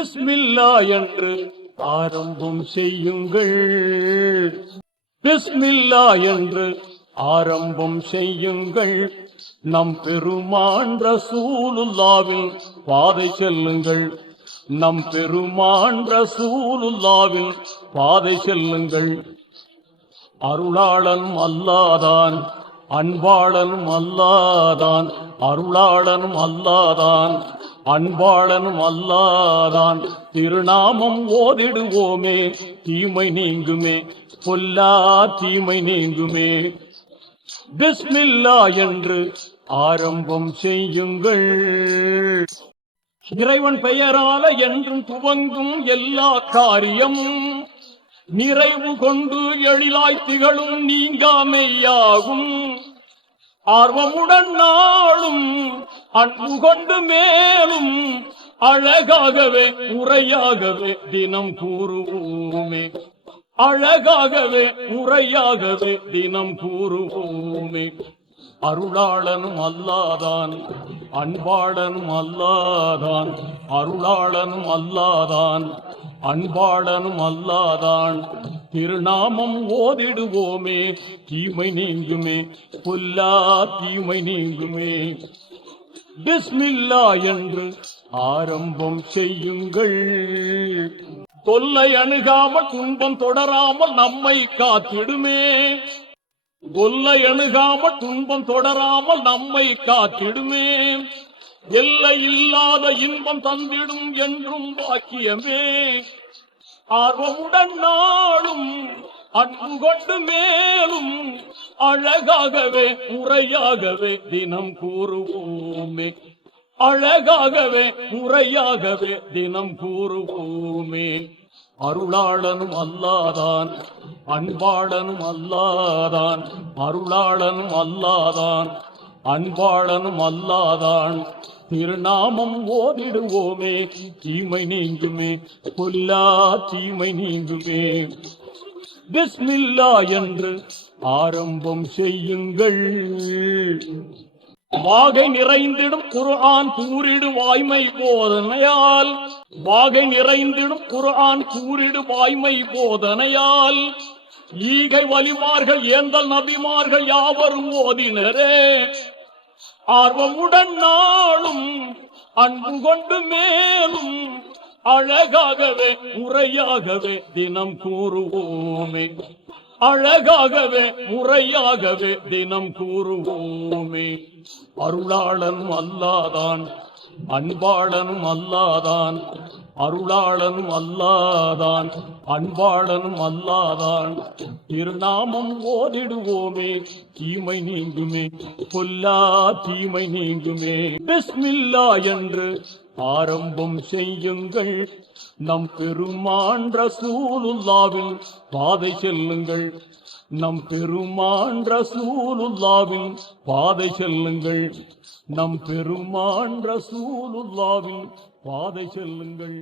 பிஸ்மில்லா என்று ஆரம்பம் செய்யுங்கள். பிஸ்மில்லா என்று ஆரம்பம் செய்யுங்கள். நம் பெருமான் ரசூலுல்லாவின் பாதை செல்லுங்கள். நம் பெருமான் ரசூலுல்லாவின் பாதை செல்லுங்கள். அருளாளன் அல்லாதான், அன்பாளனும் அல்லாதான். அருளாளனும் அல்லாதான், அன்பாளனும் அல்லாதான். திருநாமம் ஓதிடுவோமே, தீமை நீங்குமே, பொல்லா தீமை நீங்குமே. பிஸ்மில்லா என்று ஆரம்பம் செய்யுங்கள். இறைவன் பெயரால என்றும் துவங்கும் எல்லா காரியமும் நிறைவு கொண்டு எழிலாய் திகழும் நீங்காமையாகும். ஆர்வமுடன் நாளும் அன்பு கொண்டு மேலும் அழகாகவே உரையாகவே தினம் கூறுவோமே. அழகாகவே உரையாகவே தினம் கூறுவோமே. அருளாளனும் அல்லாதான், அன்பாளனும் அல்லாதான். அருளாளனும் அல்லாதான், அன்பாளனும் அல்லாதான். திருநாமம் ஓதிடுவோமே, தீமை நீங்குமே, பொல்லா தீமை நீங்குமே. பிஸ்மில்லா என்று ஆரம்பம் செய்யுங்கள். தொல்லை அணுகாமல் துன்பம் தொடராமல் நம்மை காத்திடுமே. தொல்லை அணுகாமல் துன்பம் தொடராமல் நம்மை காத்திடுமே. எல்லை இல்லாத இன்பம் தந்திடும் என்றும் வாக்கியமே. ஆர்வமுடன் நாளும் அன்பு கொண்டு மேலும் அழகாகவே உரையாகவே தினம் கூறுவோமே. அழகாகவே உரையாகவே தினம் கூறுவோமே. அருளாளனும் அல்லாதான், அன்பாளனும் அல்லாதான். அருளாளனும் அல்லாதான், அன்பாளனும் அல்லாதான். திருநாமம் ஓதிடுவோமே, தீமை நீங்குமே, பொல்லா தீமை நீங்குமே. பிஸ்மில்லா என்று ஆரம்பம் செய்யுங்கள். வாகை நிறைந்திடும் குர்ஆன் கூறிடும் வாய்மை போதனையால். வாகை நிறைந்திடும் குர்ஆன் கூறிடும் வாய்மை போதனையால். ஈகை வலிமார்கள் ஏந்தல் நபிமார்கள் யாவரும் ஓதினரே. ஆர்வமுடன் நாளும் அன்பு கொண்டு மேலும் அழகாகவே உரையாகவே தினம் கூறுவோமே. அழகாகவே முறையாகவே தினம் கூறுவோமே. அருளாளனும் அல்லாதான், அன்பாளனும் அல்லாதான். அருளாளனும் அல்லாதான், அன்பாளனும் அல்லாதான். திருநாமம் ஓதிடுவோமே, தீமை நீங்குமே, பொல்லா தீமை நீங்குமே. பிஸ்மில்லா என்று ஆரம்பம் செய்யுங்கள். நம் பெருமான் ரசூலுல்லாவின் பாதை செல்லுங்கள். நம் பெருமான் ரசூலுல்லாவின் பாதை செல்லுங்கள். நம் பெருமான் ரசூலுல்லாவின் பாதை செல்லுங்கள்.